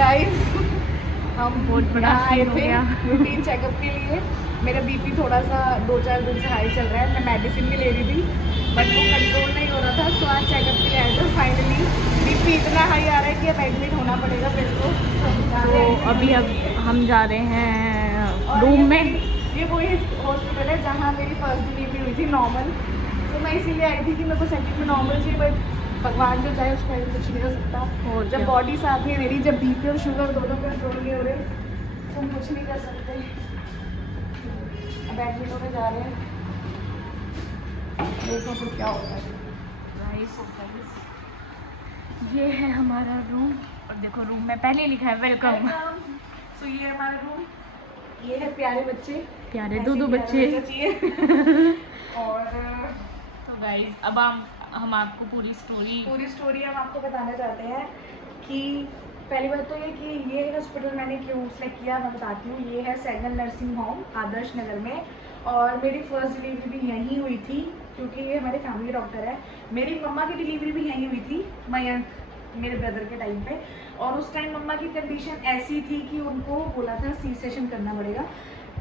Guys हम बहुत बड़ा आए सीन हो थे गया। रूटीन चेकअप के लिए। मेरा बीपी थोड़ा सा 2-4 दिन से हाई चल रहा है। मैं मेडिसिन भी ले रही थी बट वो कंट्रोल नहीं हो रहा था। सो आज चेकअप के लिए आए थे। फाइनली बीपी इतना हाई आ रहा है कि अब एडमिट होना पड़ेगा मेरे को। तो अभी अब हम जा रहे हैं और रूम में। ये वही हॉस्पिटल है जहाँ मेरी फर्स्ट डिलीवरी हुई थी नॉर्मल। तो मैं इसीलिए आई थी कि मेरे को सेकंड में नॉर्मल चाहिए बट भगवान जो चाहे उसका कुछ नहीं हो सकता। और जब क्या। बॉडी साथ नहीं दे रही, जब बीपी और शुगर दोनों कंट्रोल नहीं हो रहे तो हम कुछ नहीं कर सकते। अब एडमिट होने जा रहे हैं, देखो फिर क्या होता है। ये है हमारा रूम और देखो रूम में पहले लिखा है वेलकम। सो ये है हमारा रूम। ये है प्यारे बच्चे, प्यारे ऐसे दो ही प्यारा बच्चे। बच्चा चाहिए। और तो गाइज अब हम आपको पूरी स्टोरी हम आपको बताना चाहते हैं कि पहली बात तो ये कि ये हॉस्पिटल मैंने क्यों सेलेक्ट किया मैं बताती हूँ। ये है सैगल नर्सिंग होम आदर्श नगर में और मेरी फर्स्ट डिलीवरी भी यहीं हुई थी क्योंकि ये हमारे फैमिली डॉक्टर है। मेरी मम्मा की डिलीवरी भी यहीं हुई थी मयंक मेरे ब्रदर के टाइम पे। और उस टाइम मम्मा की कंडीशन ऐसी थी कि उनको बोला था सी सेशन करना पड़ेगा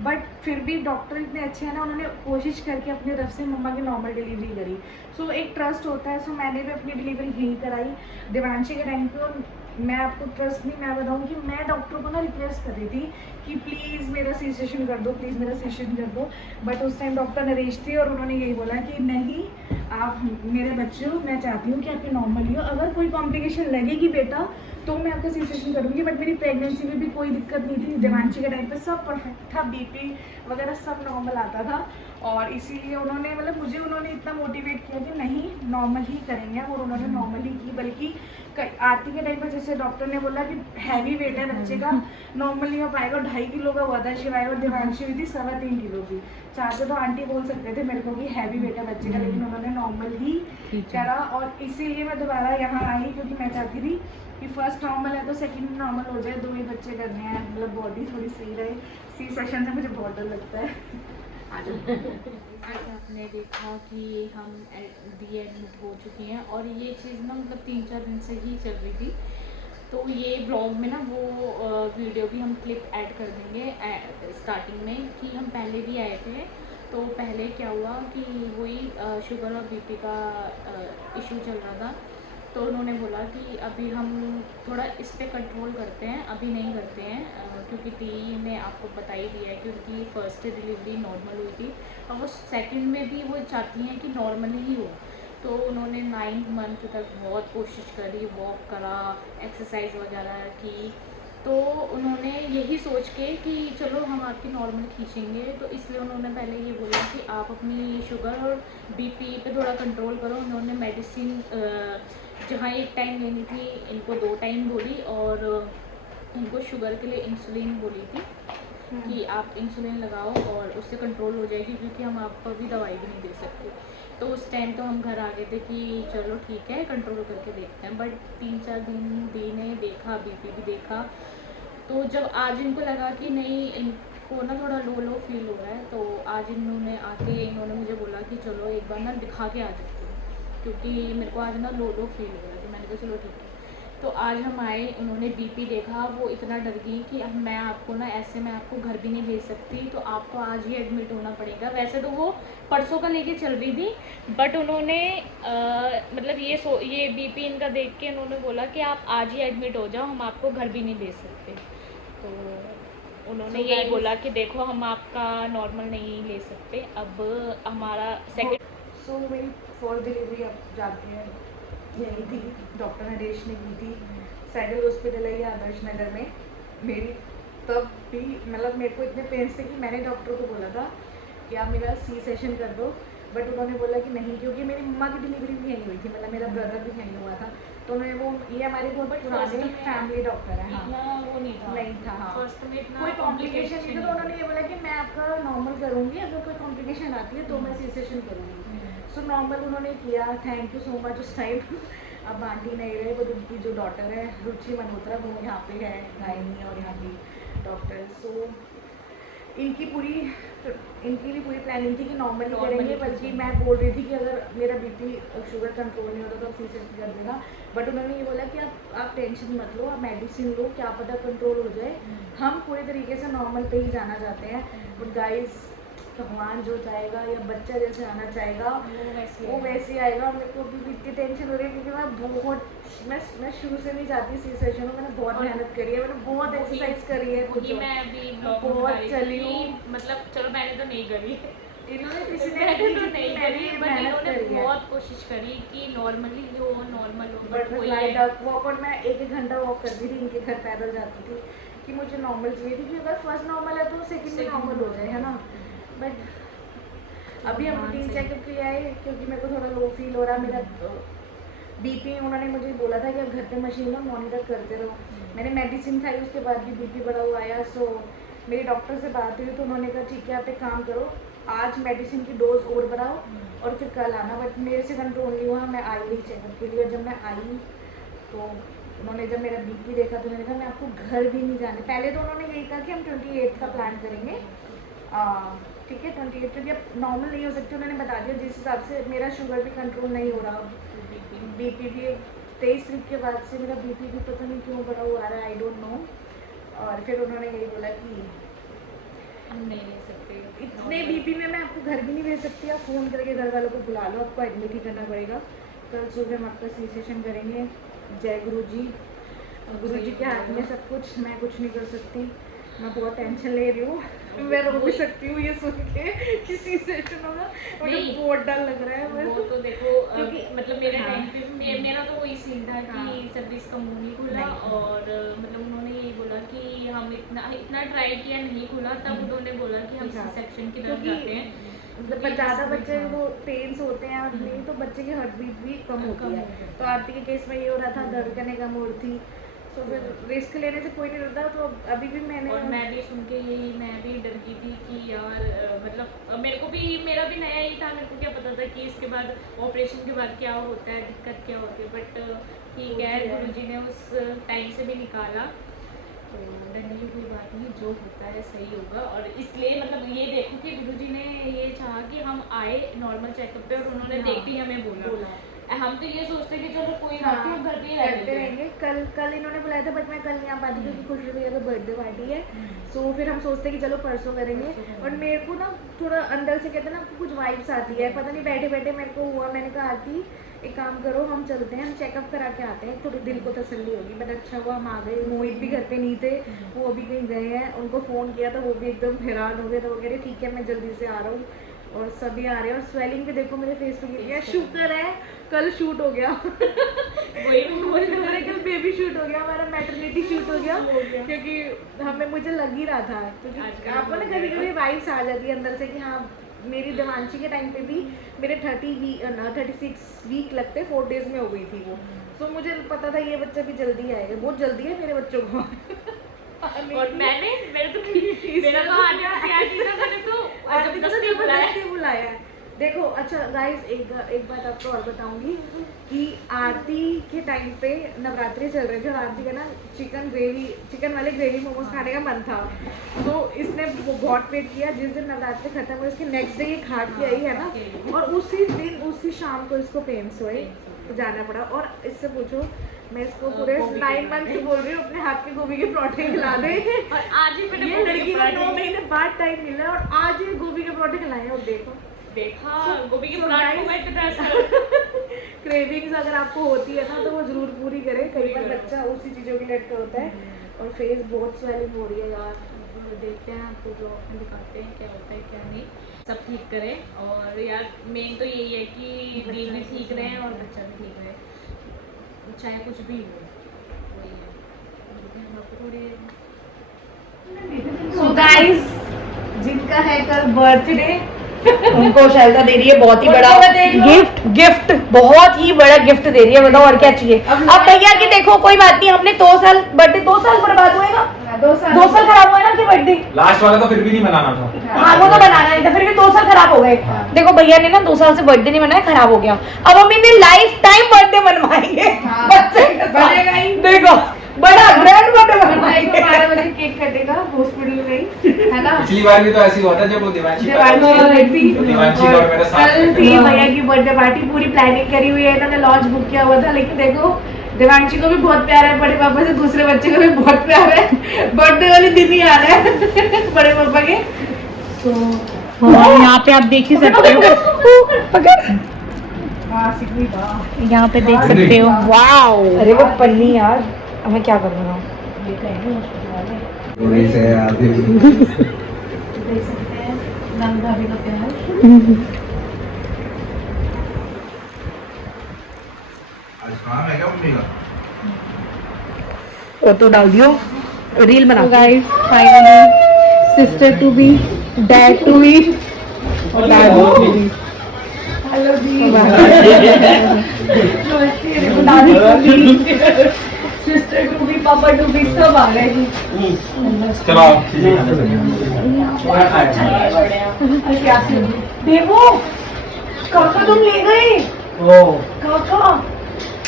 बट फिर भी डॉक्टर इतने अच्छे हैं ना, उन्होंने कोशिश करके अपनी तरफ से मम्मा की नॉर्मल डिलीवरी करी। सो एक ट्रस्ट होता है। सो मैंने भी अपनी डिलीवरी यहीं कराई देवांशी के टाइम पे। और मैं आपको ट्रस्ट नहीं मैं बताऊँ कि मैं डॉक्टर को ना रिक्वेस्ट कर रही थी कि प्लीज़ मेरा सी सेशन कर दो, प्लीज़ मेरा सी सेशन कर दो। बट उस टाइम डॉक्टर नरेश थे और उन्होंने यही बोला कि नहीं आप मेरे बच्चे हो, मैं चाहती हूँ कि आपकी नॉर्मल ही हो। अगर कोई कॉम्प्लिकेशन लगेगी बेटा तो मैं आपका सी सेशन करूँगी। बट मेरी प्रेगनेंसी में भी कोई दिक्कत नहीं थी। देवांशी के टाइम पे सब परफेक्ट था, बीपी वगैरह सब नॉर्मल आता था। और इसीलिए उन्होंने उन्होंने इतना मोटिवेट किया कि नहीं नॉर्मल ही करेंगे और उन्होंने नॉर्मल ही की। बल्कि आरती के टाइम पर जैसे डॉक्टर ने बोला कि हैवी वेट है बच्चे का, नॉर्मल नहीं हो पाएगा। 2.5 किलो का हुआ था शिवाय और देवांशी हुई थी 3.25 किलो की। चार से तो आंटी बोल सकते थे मेरे को कि हैवी वेट है बच्चे का, लेकिन उन्होंने नॉर्मल ही करा। और इसीलिए मैं दोबारा यहाँ आई क्योंकि मैं चाहती थी कि फर्स्ट नॉर्मल है तो सेकंड नॉर्मल हो जाए। 2 ही बच्चे करने हैं, मतलब बॉडी थोड़ी सही रहे। सी सेक्शन से मुझे बहुत डर लगता है। जैसे आपने देखा कि हम एडमिट हो चुके हैं और ये चीज़ ना मतलब 3-4 दिन से ही चल रही थी। तो ये ब्लॉग में ना वो वीडियो भी हम क्लिप ऐड कर देंगे स्टार्टिंग में कि हम पहले भी आए थे। तो पहले क्या हुआ कि वही शुगर और बीपी का इशू चल रहा था। तो उन्होंने बोला कि अभी हम थोड़ा इस पे कंट्रोल करते हैं, अभी नहीं करते हैं क्योंकि टी ने आपको बता ही दिया है कि उनकी फ़र्स्ट डिलीवरी नॉर्मल हुई थी और वो सेकंड में भी वो चाहती हैं कि नॉर्मल ही हो। तो उन्होंने 9 मंथ तक बहुत कोशिश करी, वॉक करा, एक्सरसाइज वगैरह की। तो उन्होंने यही सोच के कि चलो हम आपकी नॉर्मल खींचेंगे, तो इसलिए उन्होंने पहले ये बोला कि आप अपनी शुगर और बीपी पे थोड़ा कंट्रोल करो। उन्होंने मेडिसिन जहाँ 1 टाइम लेनी थी इनको 2 टाइम बोली और इनको शुगर के लिए इंसुलिन बोली थी कि आप इंसुलिन लगाओ और उससे कंट्रोल हो जाएगी क्योंकि हम आपको अभी दवाई भी नहीं दे सकते। तो उस टाइम तो हम घर आ गए थे कि चलो ठीक है कंट्रोल करके देखते हैं। बट 3-4 दिन दी ने देखा, बीपी भी देखा। तो जब आज इनको लगा कि नहीं इनको ना थोड़ा लो फील हो रहा है तो आज इन्होंने मुझे बोला कि चलो एक बार ना दिखा के आ जाती हूँ क्योंकि मेरे को आज ना लो फील हो रहा है। तो मैंने कहा चलो ठीक है। तो आज हम आए, उन्होंने बीपी देखा, वो इतना डर गई कि अब मैं आपको ना ऐसे मैं आपको घर भी नहीं भेज सकती, तो आपको आज ही एडमिट होना पड़ेगा। वैसे तो वो परसों का लेके चल रही थी बट उन्होंने मतलब ये बीपी इनका देख के उन्होंने बोला कि आप आज ही एडमिट हो जाओ, हम आपको घर भी नहीं भेज सकते। तो उन्होंने यही बोला कि देखो हम आपका नॉर्मल नहीं ले सकते, अब हमारा सेकंड। सो मेरी फर्स्ट डिलीवरी अब जाती है यही थी, डॉक्टर नरेश ने की थी। सैडल हॉस्पिटल है ये आदर्श नगर में। मेरी तब भी मतलब मेरे को इतने पेन्स थे कि मैंने डॉक्टर को बोला था कि आप मेरा सी सेशन कर दो। बट उन्होंने बोला कि नहीं क्योंकि मेरी मम्मा की डिलीवरी भी यहीं हुई थी, मतलब मेरा ब्रदर भी यहीं हुआ था। तो उन्होंने वो ये हमारे बहुत पुराने फैमिली डॉक्टर हैं। हाँ वो नहीं था हाँ फर्स्ट में इतना कोई कॉम्प्लिकेशन नहीं था। तो उन्होंने ये बोला कि मैं आपका नॉर्मल करूँगी, अगर कोई कॉम्प्लिकेशन आती है तो मैं सी सेशन करूँगी। सो नॉर्मल उन्होंने किया, थैंक यू सो मच उस टाइम। अब आंटी नहीं रहे, वो उनकी जो डॉटर है रुचि मल्होत्रा वो यहाँ पे है गायनी और यहाँ की डॉक्टर। सो इनकी भी पूरी प्लानिंग थी कि नॉर्मली करेंगे, बल्कि मैं बोल रही थी कि अगर मेरा बीपी शुगर कंट्रोल नहीं होता तो आप सी-सेक्शन कर देना, बट उन्होंने ये बोला कि आप टेंशन मत लो, आप मेडिसिन लो, क्या पता कंट्रोल हो जाए। हम पूरे तरीके से नॉर्मल पे ही जाना चाहते हैं, बट गाइस भगवान जो चाहेगा या बच्चा जैसे आना चाहेगा वो वैसे ही आएगा। मेरे को भी इतनी टेंशन हो रही है क्योंकि मैं शुरू से नहीं चाहती सी सेशन में, मैंने बहुत मेहनत करी है, मैंने बहुत एक्सरसाइज करी है, क्योंकि मैं अभी बहुत चली हूँ, मतलब चलो मैंने तो नहीं करी, इन्होंने किसी ने तो नहीं करी, बट इन्होंने बहुत कोशिश करी कि नॉर्मली जो नॉर्मल हो, बट वॉक और मैं 1-1 घंटा वॉक करती थी, इनके घर पैदल जाती थी कि मुझे नॉर्मल चाहिए थी, कि अगर फर्स्ट नॉर्मल है तो सेकंड में नॉर्मल हो जाए, है ना। बट अभी हम रूटीन चेकअप के लिए आए क्योंकि मेरे को थोड़ा लो फील हो रहा है, मेरा बीपी उन्होंने मुझे बोला था कि आप घर पे मशीन में मॉनिटर करते रहो, मैंने मेडिसिन खाई उसके बाद भी बीपी बढ़ा हुआ आया। सो मेरी डॉक्टर से बात हुई तो उन्होंने कहा ठीक है आप एक काम करो, आज मेडिसिन की डोज और बढ़ाओ और फिर कल आना, बट मेरे से कंट्रोल नहीं हुआ, मैं आई नहीं चेकअप के लिए। जब मैं आई तो उन्होंने जब मेरा बीपी देखा तो मैंने कहा मैं आपको घर भी नहीं जाने, पहले तो उन्होंने यही कहा कि हम 28 का प्लान करेंगे, ठीक है 28, क्योंकि अब नॉर्मल नहीं हो सकती, उन्होंने बता दिया जिस हिसाब से मेरा शुगर भी कंट्रोल नहीं हो रहा, बीपी भी 23 तारीख के बाद से मेरा बीपी भी पता नहीं क्यों बढ़ा हुआ आ रहा है, आई डोंट नो। और फिर उन्होंने यही बोला कि हम नहीं ले सकते इतने बीपी में मैं आपको घर भी नहीं भेज सकती, आप फ़ोन करके घर वालों को बुला लो, आपको एडमिट ही करना पड़ेगा, कल सुबह हम आपका सी सेशन करेंगे। जय गुरु जी, गुरु जी के हाथ में सब कुछ, मैं कुछ नहीं कर सकती, मैं बहुत टेंशन ले रही हूँ, मैं रो भी सकती हूँ ये सुन के कि सी सेशन होगा, मुझे बहुत डर लग रहा है। वो तो देखो क्योंकि मतलब मेरा टाइम पे मेरा तो वही सीन था कि सर्विस का मुंह नहीं खुला, और मतलब उन्होंने यही बोला कि हम इतना ट्राई किया नहीं खुला, तब उन्होंने बोला कि हम सी सेक्शन की तरफ जाते हैं, मतलब ज़्यादा बच्चे को पेन्स होते हैं और नहीं तो बच्चे की हार्ट बीट भी कम होती है, तो आरती के केस में ये हो रहा था, धड़कनें कम हो रही थी, तो फिर रिस्क लेने से कोई नहीं डरता, तो अभी भी मैंने और मैं भी सुन के यही मैं भी डर गई थी कि यार मतलब मेरे को भी मेरा भी नया ही था, मेरे को क्या पता था कि इसके बाद ऑपरेशन के बाद क्या होता है, दिक्कत क्या होती है, बट ठीक है गुरुजी ने उस टाइम से भी निकाला, तो डरने की कोई बात नहीं, जो होता है सही होगा। और इसलिए मतलब ये देखो कि गुरुजी ने ये चाहा कि हम आए नॉर्मल चेकअप पे, और उन्होंने देखते ही हमें बोला, हम तो ये सोचते कि चलो कोई बात नहीं, हम घर पे ही करते रहेंगे। कल इन्होंने बुलाया था, बट मैं कल नहीं आ पाती क्योंकि खुशी भैया का बर्थडे पार्टी है, सो फिर हम सोचते कि चलो परसों करेंगे। और मेरे को ना थोड़ा अंदर से कहते हैं ना कुछ वाइब्स आती है, पता नहीं बैठे बैठे मेरे को हुआ, मैंने कहा आती एक काम करो हम चलते हैं, हम चेकअप करा के आते हैं, थोड़ी दिल को तसल्ली होगी। बट अच्छा हुआ हम आ गए, मोहित भी घर पे नहीं थे, वो अभी कहीं गए हैं, उनको फ़ोन किया तो वो भी एकदम हैरान हो गए, तो वो कह रहे ठीक है मैं जल्दी से आ रहा हूँ, और सभी आ रहे हैं। और स्वेलिंग भी देखो मेरे फेस पे गिर गया, शुक्र है कल शूट हो गया वही कल बेबी शूट हो गया, हमारा मैटरनिटी शूट हो गया, क्योंकि मुझे लग ही रहा था, क्योंकि आपको ना कभी कभी वाइब्स आ जाती है अंदर से कि हाँ, मेरी देवांशी के टाइम पे भी मेरे 36 वीक लगते 4 डेज में हो गई थी वो, तो मुझे पता था ये बच्चा भी जल्दी आएगा, बहुत जल्दी है मेरे बच्चों को और मेरा तो मैंने तो जबरदस्ती बुलाया। देखो अच्छा गाइस, एक बात आपको और बताऊंगी कि आरती के टाइम पे नवरात्रि चल रहे थे और आरती का ना चिकन वाले ग्रेवी मोमोज खाने का मन था, तो इसने बहुत वेट किया, जिस दिन नवरात्रि खत्म हुई उसके नेक्स्ट डे ये खा के आई है ना, और उसी शाम को इसको पेन्स हुए, तो जाना पड़ा। और इससे पूछो मैं इसको पूरे 9 मंथ बोल रही हूँ अपने हाथ के गोभी के पराठे खिला दे, और आज ही ये लड़की को 9 महीने बाद टाइम मिला और आज ये गोभी के पराठे खिलाए, और देखा गोभी के पराठे क्रेविंग्स अगर आपको होती है ना तो वो जरूर पूरी करे, कई बार बच्चा उसी चीज़ों के लिए होता है। और फेस बहुत स्वेलिंग हो रही है यार, देखते हैं आपको जो दिखाते हैं क्या होता है क्या नहीं, सब ठीक करें। और यार मेन तो यही है कि दिल भी ठीक रहे और बच्चा भी ठीक रहे, चाहे कुछ भी हो, वही है। सो गाइस, जिनका है कल बर्थडे उनको शायदा दे रही है बहुत ही बड़ा गिफ्ट बहुत ही बड़ा गिफ्ट दे रही है, बताओ और क्या चाहिए। अब भैया की देखो कोई बात नहीं, हमने 2 साल बर्बाद हुए ना, 2 साल खराब हुए ना आपके बर्थडे, लास्ट वाला तो फिर भी नहीं मनाना था। हाँ वो तो बनाना नहीं था, फिर भी 2 साल खराब हो गए। देखो भैया ने ना 2 साल से बर्थडे नहीं मनाया, खराब हो गया, अब हम इन्हें लाइफ टाइम बर्थडे मनवाएंगे, बनेगा ही, देखो बड़ा ग्रैंड बर्थडे मनवाएंगे। 12 बजे केक कटेगा हॉस्पिटल में, है ना। पिछली बार भी तो ऐसी हुआ था जब वो दिवांशी दिवांशी थी दिवांशी और मेरा साथ कल थी भैया की बर्थडे पार्टी, पूरी प्लानिंग करी हुई है, इन्होंने लॉन्च बुक किया हुआ था। लेकिन देखो दिवांशी को भी बहुत प्यार है बड़े पापा से, दूसरे बच्चे को भी बहुत प्यार है, बर्थडे वाले दिन ही आ रहा है बड़े पापा के। तो यहाँ पे आप देख ही सकते हो, यहाँ पे देख सकते हो। वाओ, अरे वो पन्नी यार, अब मैं क्या करूँगा, ये कहेंगे हॉस्पिटल वाले। देख सकते हैं नंद भाभी का प्यार। फोटो डाल दियो, रील बना। Guys finally sister to be, dad to be, hello जी, सिस्टर टू बी, पापा टू बी, सब आ गए जी। चलो आप चीजें खाने चलेंगे। देखो काका तुम ले गए, काका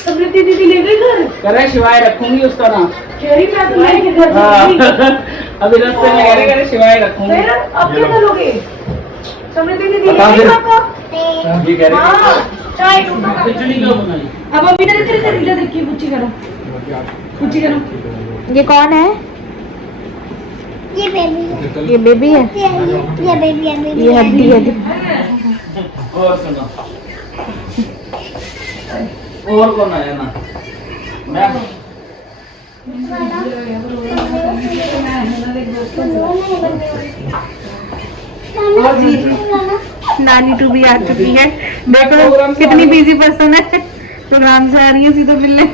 समृद्धि दीदी ले गई घर। करे शिवाय रखूंगी उसका नाम। कह रही मैं तो लेके घर चली गई। अभी रास्ते में कह रही करे शिवाय रखूंगी। फिर अब क्या करोगे? समृद्धि दीदी ले बता गई दे। काका। ये कह रहे हाँ चाय टूटा। खिचड़ी क्यों बनाई? अब अभी इधर देखिए, कुछ करो, कुछ करो। ये कौन है? ये बेबी है, ये बेबी है, ये बेबी है, बेबी ये हड्डी है। और सुनो, और कौन आया ना? मैं और जी नानी टू भी आ चुकी है। देखो कितनी बिजी पर्सन है, प्रोग्राम से आ रही है सीधा मिलने।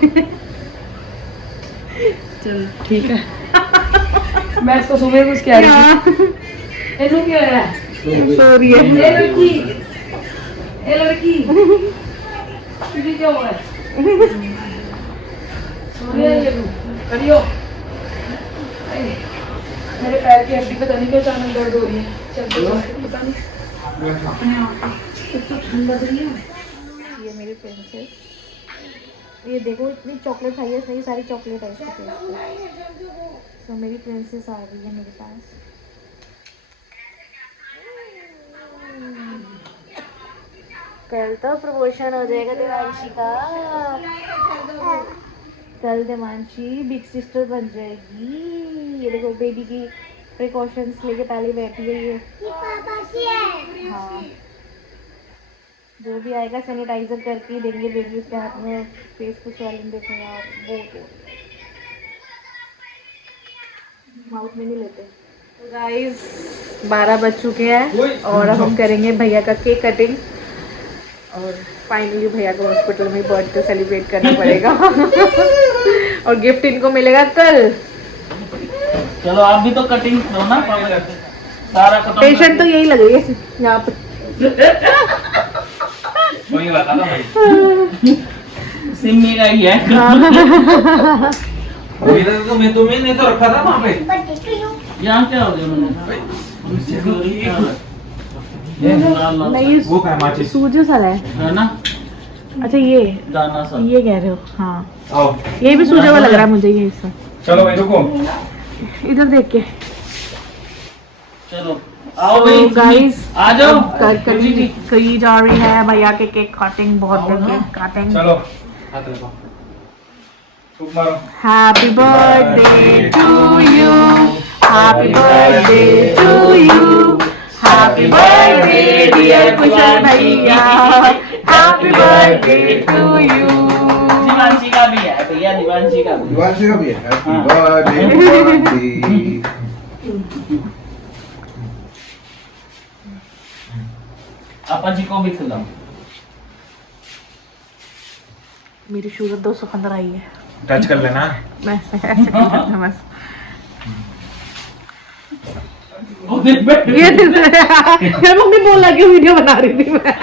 चलो ठीक है। मैं इसको सुबह कुछ कह रही थी, ऐसा क्या है? सो रही है। ए लड़की, ए लड़की, तुझे क्या हुआ है? सो रही है ये, करियो। मेरे पैर की हड्डी पता नहीं क्यों अचानक दर्द हो रही है। चल पता नहीं अपने आप को तो ठंड लग रही है। ये मेरी प्रिंसेस, ये देखो इतनी चॉकलेट खाई है इसने, ये सारी चॉकलेट है इसके फेस पे। तो मेरी प्रिंसेस आ रही है मेरे पास। कल तो प्रमोशन हो जाएगा देवांशी का, कल देवांशी बिग सिस्टर बन जाएगी। ये देखो बेबी की प्रिकॉशंस लेके पहले बैठी है ये। पापा की है। हाँ, जो भी आएगा सैनिटाइजर करके ही देंगे बेबी के हाथ में। फेस पे स्वैलिंग देखो यार, वो माउथ में नहीं लेते। तो गाइस 12 बज चुके हैं और अब हम करेंगे भैया का केक कटिंग, और फाइनली भैया को हॉस्पिटल में बर्थडे सेलिब्रेट करना पड़ेगा। और गिफ्ट इनको मिलेगा कल। चलो आप भी तो कटिंग दो ना, सारा खत्म। पेशेंट तो यही लग रही है यहाँ पे। वही लगा था भाई। सिम्मी का ही है। वही तो मैंने तो रखा था वहाँ पे। Birthday to you. यहाँ क्या हो गया मैंने? नहीं, वो क्या माचिस? सूजो सा है। है ना, अच्छा ये दाना सा। ये कह रहे हो? हाँ, आओ ये भी सूजा हुआ लग रहा है मुझे ये हिस्सा। चलो भाई रुको। इधर देख के चलो आओ भाई गाइस, आ जाओ। कही जा रही है भैया के केक कटिंग, बहुत केक काटेंगे। चलो हाथ लगाओ, फूंक मारो। Happy birthday to you, happy birthday to you, happy birthday dear Kushal भैया, happy birthday to you. Divanshi का भी है भैया, दिवांशी का भी। दिवांशी का भी है। हैप्पी हाँ। बर्थडे। आपा जी को भी खिलाओ। मेरी शुगर 215 आई है। टच कर लेना। मैं ऐसे करता हूं बस। ये यार मम्मी बोल लगी वीडियो बना रही थी मैं।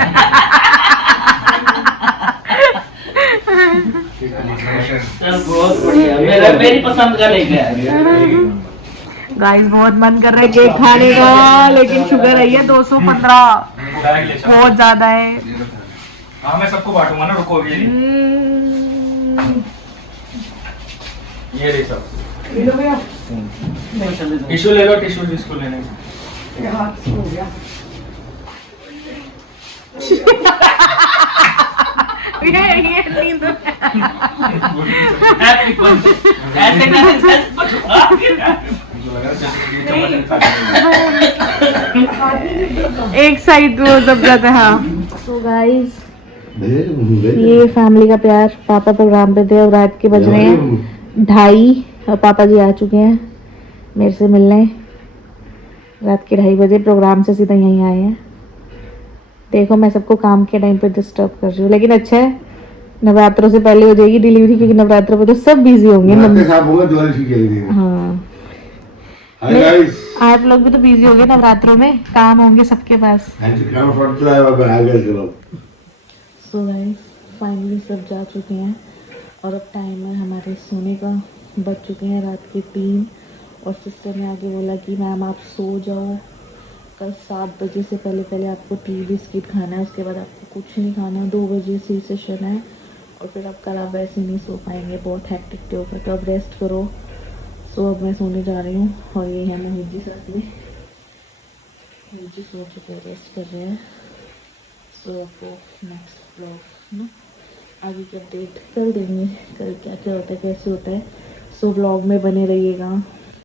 चल बहुत बढ़िया, मेरी पसंद का लेके आया। गाइस बहुत मन कर रहा है केक खाने का, लेकिन शुगर आई है 215, बहुत ज्यादा है। हाँ मैं सबको बांटूंगा ना, रुको ये ये ले सब। टिश्यू ले लो, टिश्यू जिसको लेने। हो गया ये नींद हैप्पी बर्थडे ऐसे करके एक साइड वो दब जाता है। हाँ तो गाइस ये फैमिली का प्यार। पापा प्रोग्राम पे थे और रात के बज रहे हैं 2:30 और पापा जी आ चुके हैं मेरे से मिलने। रात के 2:30 बजे प्रोग्राम से सीधा यहीं आए हैं। देखो मैं सबको काम के टाइम पे डिस्टर्ब कर रही हूँ, लेकिन अच्छा है नवरात्रों से पहले हो जाएगी डिलीवरी, क्योंकि नवरात्रों पे तो सब बिजी होंगे। हाँ हाय गाइस आप लोग भी तो बिजी होंगे नवरात्रों में, काम होंगे सबके पास। सो गाइस फाइनली सब जा चुके हैं और अब टाइम है हमारे सोने का। बज चुके हैं रात के 3 और सिस्टर ने आगे बोला कि मैम आप सो जाओ, कल 7 बजे से पहले पहले आपको टी बिस्किट खाना है, उसके बाद आपको कुछ नहीं खाना। 2 बजे से सेशन है और फिर अब कल आप वैसे नहीं सो पाएंगे, बहुत हैक्टिक डे होगा, तो अब रेस्ट करो। सो अब मैं सोने जा रही हूँ और ये है मोहित जी साथ में। मोहित जी सो चुके हैं, रेस्ट कर रहे हैं। सो आपको नेक्स्ट ब्लॉग ना आगे की अपडेट कल देंगे, कल क्या क्या होता है कैसे होता है। सो ब्लॉग में बने रहिएगा।